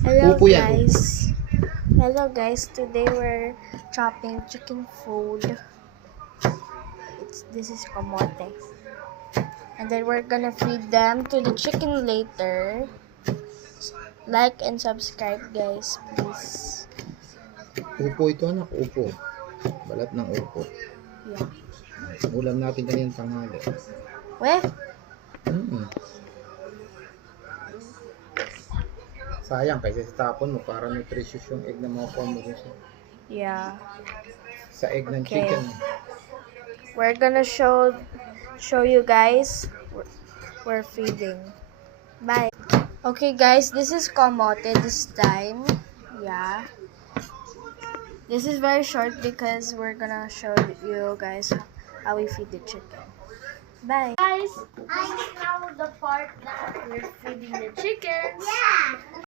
Hello Upo yan. guys. Hello guys. Today we're chopping chicken food. This is kamote. And then we're gonna feed them to the chicken later. Like and subscribe guys, please. Upo ito anak, upo. Balat ng upo. Yeah. Ulam natin kanina tanghali. Weh? Sayang kasi sa tapon mo para nutritious yung egg na makukuha mo dun Yeah. sa egg ng Okay. chicken. We're gonna show you guys we're feeding. Bye. Okay guys, this is kamote this time. Yeah. This is very short because we're gonna show you guys how we feed the chicken. Bye. Guys, this is now the part that we're feeding the chickens. Yeah.